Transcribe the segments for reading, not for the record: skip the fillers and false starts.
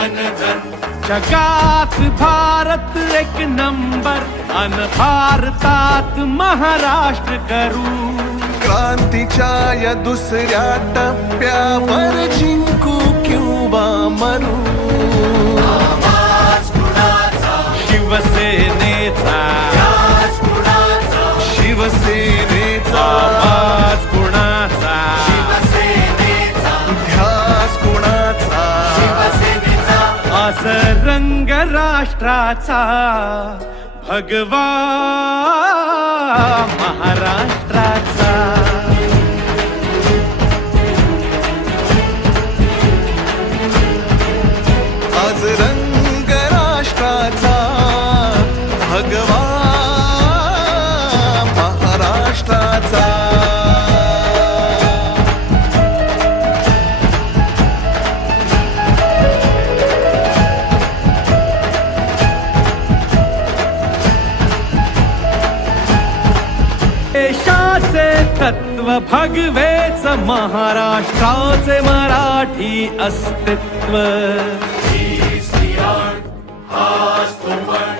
मन धन। जगात भारत एक नंबर, अन भारतात महाराष्ट्र करू। क्रांतीच्या या दुसऱ्या टप्प्यावर जिंकू किंवा मरू। आवाज कुणाचा? शिवसेनेचा। ध्यास कुणाचा? शिवसेनेचा। आवाज कुणाचा? शिवसेनेचा। ध्यास कुणाचा? शिवसेनेचा। आज रंग राष्ट्राचा, भगवा महाराष्ट्राचा। आज रंग राष्ट्राचा, भगवा महाराष्ट्राचा। देशाचे तत्व भगवेच, महाराष्ट्राचे मराठी अस्तित्व। हाच तो पण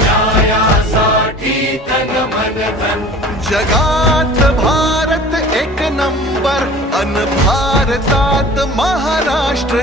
न्यायासाठी तन मन धन। जगात भारत एक नंबर, अन भारतात महाराष्ट्र